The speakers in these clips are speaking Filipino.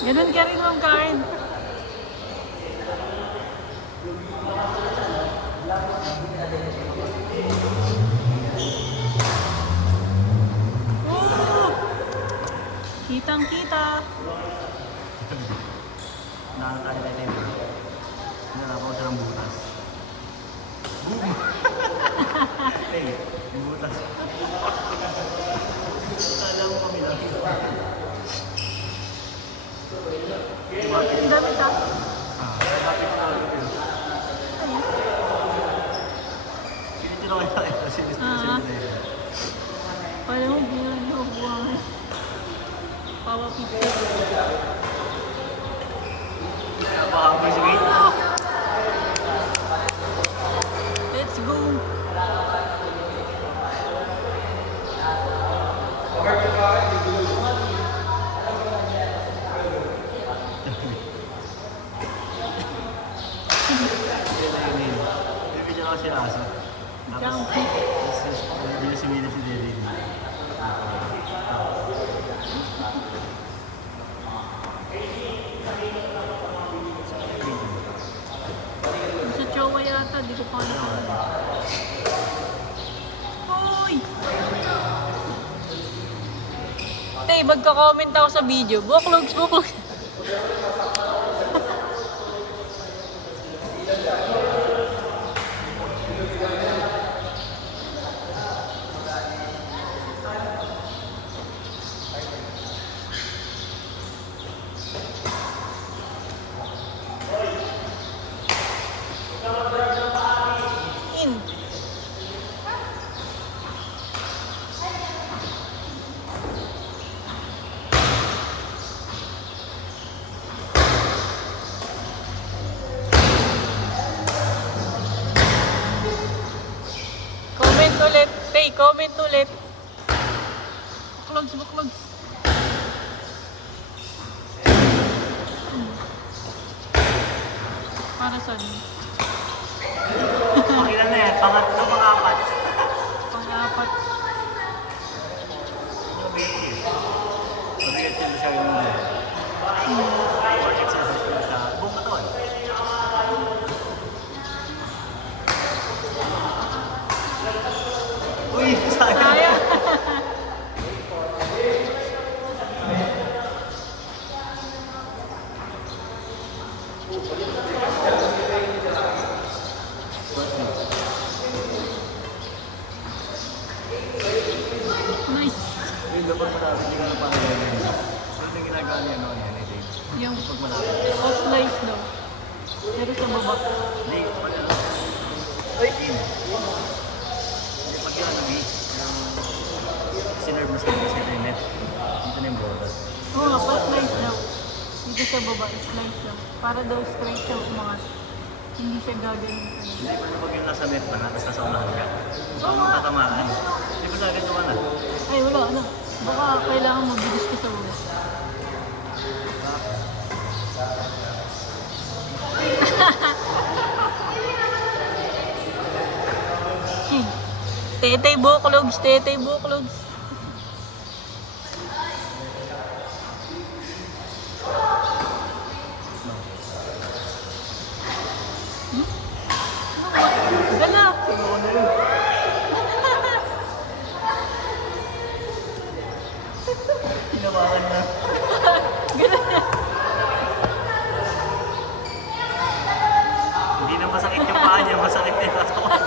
Ganun ka rin, Ma'am Karen. Oh! Kitang-kita. Nakakatawa tayo tayo. Nalapaw siya ng butas. Boom! Hey, yung butas. Kala mo kami lang. Ang dami ka. Kapit na ako yun. Pinito na kayo tayo kasi gusto ko siya na yun. Pala mo, buwan mo, buwan. Pawa pizza. Napakapoy si Wade. Let's go. Bibigyan ako siya aso. Tapos, hindi na sumila si Derry. Sa Chowa yata, di ko pa nakakita. Uy! Tay, magka-comment ako sa video. Buklogs, buklogs. In. Comment ulit. Tay, comment ulit. Buklogs, buklogs. Para saan? Pakilan na yan. Pangatlo, pang-apat. Pang-apat. Mabigat yun siya yung mga. Or exercise ko sa buong katawan. Uy, sayang. Sayang. Nice. Yung dapat malapit yung ano parang ganyan. Pero yung ginagawa niya ano, anything. Yung Pag malapit. off-slice daw. Pero sa baba. Hindi, pag ano. Ay, in. Pag yung ano, sinerve mo sa kasi yung net. Dito na yung brodas. Oo nga, pa-slice daw. Dito sa baba, slice daw. Para daw straight siya umangat. Hindi siya gagaling. Hindi pa pag yung nasa net na, tapos nasa unahan ka. Tatamaan. Hindi pa sa akin yung ano. Ay, wala, ano. Baka kailangan mabilis ka sa baba. Tetay buklogs, tetay buklogs. Gala. Tinawakan na. Hindi na masakit yung paa niya, masakit na yung katawan.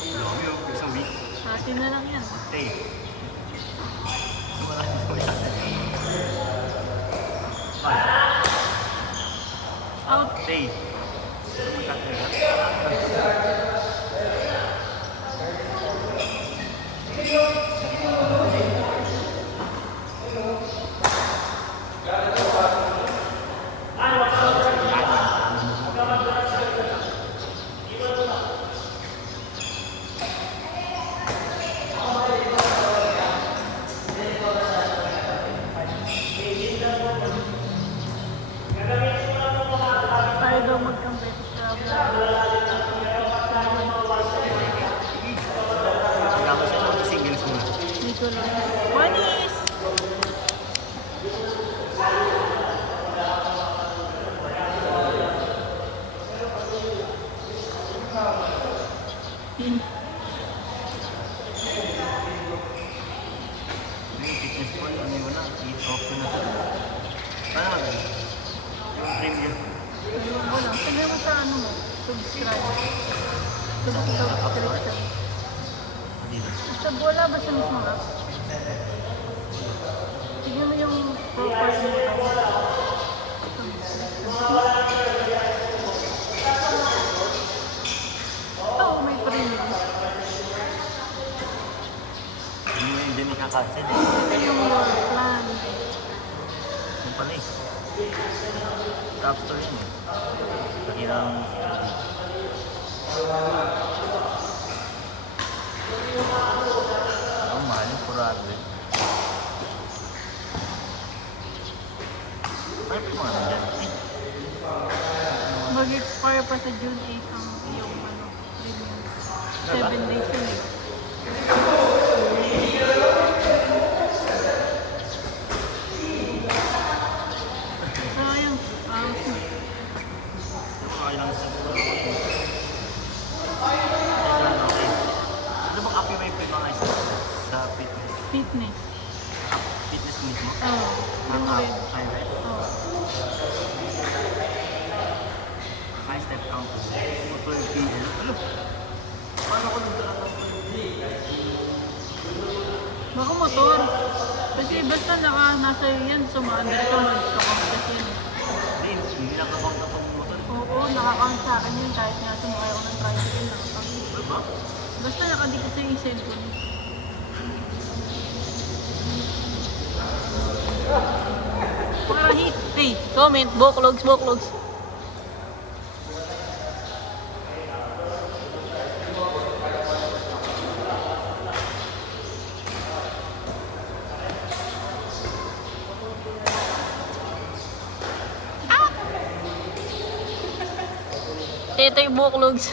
Dami yung isang week. Atin na lang yan. Hey. Marami ko yan. Out. Hey. Magkakita ka? Tayo daw mag-compete sa Tapos yung mga singles muna. dito lang. Manis! Subscribe. Subscription. Dito. Sa wala ba siya mismo app? Tignan mo yung profile mo. Oo, may premium. Hindi mo kakasin eh. Ito yung your plan. Yung pala eh. Top store yun eh. Pakirang ang mahal yung kurado eh. Ay, pa mga nandyan. Mag-expire pa sa June 8 ang iyong ano, premium. 7 days yun eh. So, ayun. Okay lang sa okay. Ano bang api may mga isa sa fitness? Fitness. Fitness mismo? Oo. Yung red. Ay, right? Oo. High step count. 12 PM. Ano? Paano ko nagdaan ng 12 Baka motor. Kasi basta nasa yan, sumandal ka, mag-count yan. Hindi nakabang na pang motor. Oo, nakakount sa akin yun kahit nga sumakay ako ng tricycle na. Diba? Basta nakadikit sa yung cellphone. Para hit. Hey, comment, boklogs, boklogs. Ito yung boklogs.